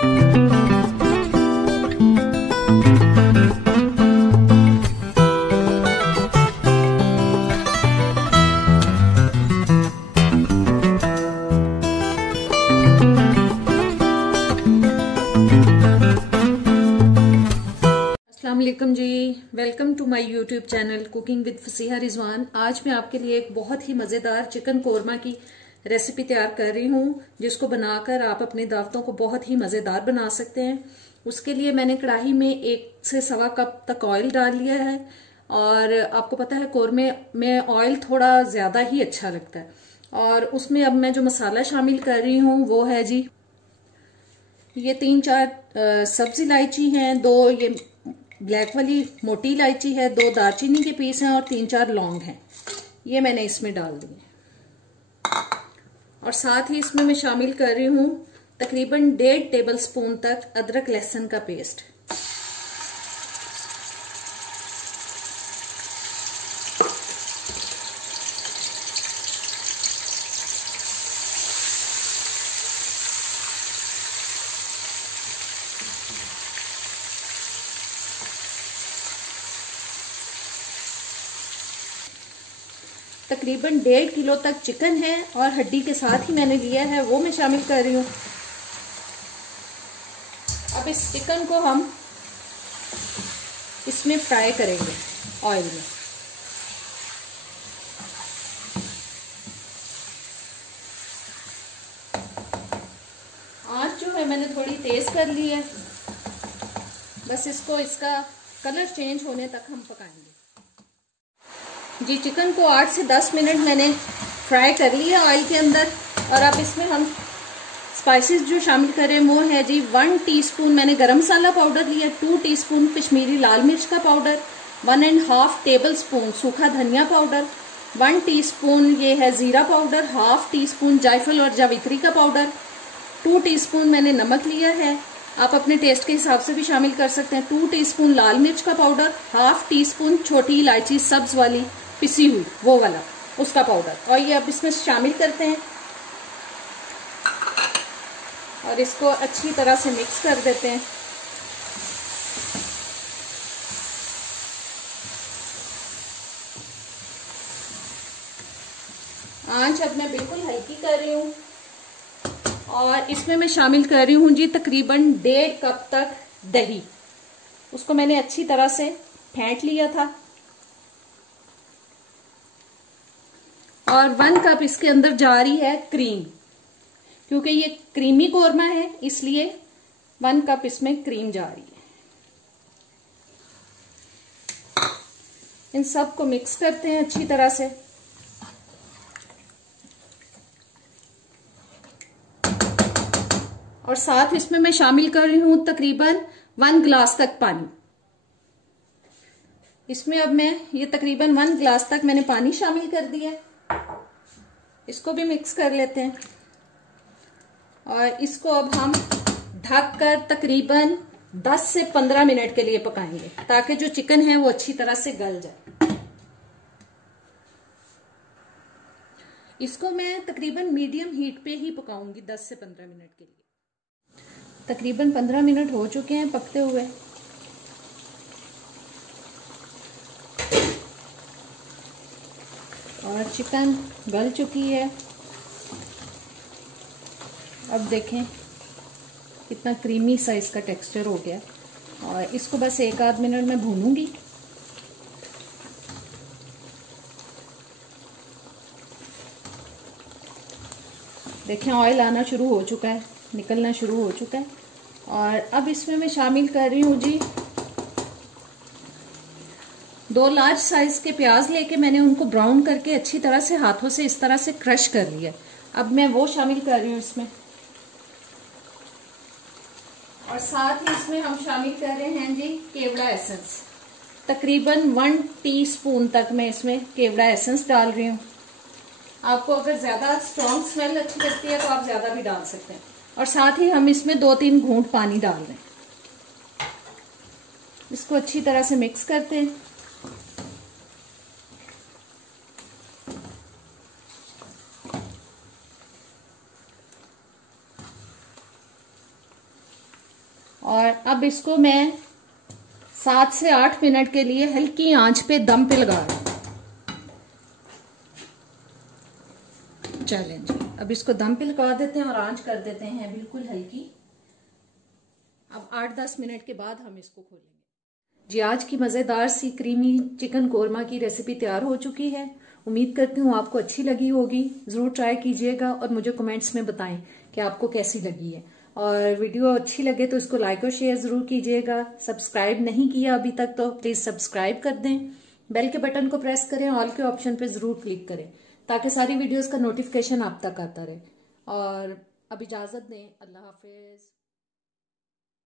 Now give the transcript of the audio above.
अस्सलामुअलैकुम जी, welcome to my YouTube channel cooking with Fasiha Rizwan. आज मैं आपके लिए एक बहुत ही मज़ेदार चिकन कोरमा की रेसिपी तैयार कर रही हूँ, जिसको बनाकर आप अपनी दावतों को बहुत ही मज़ेदार बना सकते हैं। उसके लिए मैंने कढ़ाई में 1 से सवा कप तक ऑयल डाल लिया है। और आपको पता है कोरमे में ऑयल थोड़ा ज़्यादा ही अच्छा लगता है। और उसमें अब मैं जो मसाला शामिल कर रही हूँ वो है जी, ये 3-4 सब्ज इलायची हैं, 2 ये ब्लैक वाली मोटी इलायची है, 2 दालचीनी के पीस हैं और 3-4 लौंग हैं। ये मैंने इसमें डाल दी है। और साथ ही इसमें मैं शामिल कर रही हूँ तकरीबन 1.5 टेबल स्पून तक अदरक लहसुन का पेस्ट। तकरीबन 1.5 किलो तक चिकन है और हड्डी के साथ ही मैंने लिया है, वो मैं शामिल कर रही हूँ। अब इस चिकन को हम इसमें फ्राई करेंगे ऑयल में। आंच जो है मैंने थोड़ी तेज कर ली है, बस इसको इसका कलर चेंज होने तक हम पकाएंगे जी। चिकन को 8 से 10 मिनट मैंने फ्राई कर लिया ऑयल के अंदर। और अब इसमें हम स्पाइसेस जो शामिल करें वो है जी, 1 टीस्पून मैंने गरम मसाला पाउडर लिया, 2 टीस्पून कश्मीरी लाल मिर्च का पाउडर, 1.5 टेबल स्पून सूखा धनिया पाउडर, 1 टीस्पून ये है जीरा पाउडर, 1/2 टीस्पून जायफल और जावित्री का पाउडर, 2 टीस्पून मैंने नमक लिया है, आप अपने टेस्ट के हिसाब से भी शामिल कर सकते हैं, 2 टीस्पून लाल मिर्च का पाउडर, 1/2 टीस्पून छोटी इलायची सब्ज वाली पिसी हुई वो वाला उसका पाउडर। और ये अब इसमें शामिल करते हैं और इसको अच्छी तरह से मिक्स कर देते हैं। आंच अब मैं बिल्कुल हल्की कर रही हूँ और इसमें मैं शामिल कर रही हूँ जी तकरीबन 1.5 कप तक दही। उसको मैंने अच्छी तरह से फेंट लिया था। और 1 कप इसके अंदर जा रही है क्रीम, क्योंकि ये क्रीमी कोरमा है इसलिए 1 कप इसमें क्रीम जा रही है। इन सब को मिक्स करते हैं अच्छी तरह से। और साथ इसमें मैं शामिल कर रही हूं तकरीबन 1 गिलास तक पानी। इसमें अब मैं ये तकरीबन 1 गिलास तक मैंने पानी शामिल कर दिया। इसको भी मिक्स कर लेते हैं और इसको अब हम ढककर तकरीबन 10 से 15 मिनट के लिए पकाएंगे, ताकि जो चिकन है वो अच्छी तरह से गल जाए। इसको मैं तकरीबन मीडियम हीट पे ही पकाऊंगी 10 से 15 मिनट के लिए। तकरीबन 15 मिनट हो चुके हैं पकते हुए। और चिकन गल चुकी है। अब देखें कितना क्रीमी सा इसका टेक्सचर हो गया। और इसको बस 1-8 मिनट में भूनूंगी। देखें ऑयल आना शुरू हो चुका है, निकलना शुरू हो चुका है। और अब इसमें मैं शामिल कर रही हूँ जी 2 लार्ज साइज के प्याज लेके मैंने उनको ब्राउन करके अच्छी तरह से हाथों से इस तरह से क्रश कर लिया। अब मैं वो शामिल कर रही हूँ इसमें। और साथ ही इसमें हम शामिल कर रहे हैं जी केवड़ा एसेंस। तकरीबन 1 टीस्पून तक मैं इसमें केवड़ा एसेंस डाल रही हूँ। आपको अगर ज्यादा स्ट्रॉन्ग स्मेल अच्छी लगती है तो आप ज्यादा भी डाल सकते हैं। और साथ ही हम इसमें 2-3 घूंट पानी डाल रहे हैं। इसको अच्छी तरह से मिक्स करते हैं। और अब इसको मैं 7 से 8 मिनट के लिए हल्की आंच पे दम पे लगा रही हूँ। चलें जी, अब इसको दम पे लगा देते हैं और आंच कर देते हैं बिल्कुल हल्की। अब 8-10 मिनट के बाद हम इसको खोलेंगे जी। आज की मजेदार सी क्रीमी चिकन कोरमा की रेसिपी तैयार हो चुकी है। उम्मीद करती हूँ आपको अच्छी लगी होगी। जरूर ट्राई कीजिएगा और मुझे कमेंट्स में बताएं कि आपको कैसी लगी है। और वीडियो अच्छी लगे तो इसको लाइक और शेयर जरूर कीजिएगा। सब्सक्राइब नहीं किया अभी तक तो प्लीज सब्सक्राइब कर दें। बेल के बटन को प्रेस करें, ऑल के ऑप्शन पे जरूर क्लिक करें ताकि सारी वीडियोस का नोटिफिकेशन आप तक आता रहे। और अब इजाजत दें, अल्लाह हाफिज।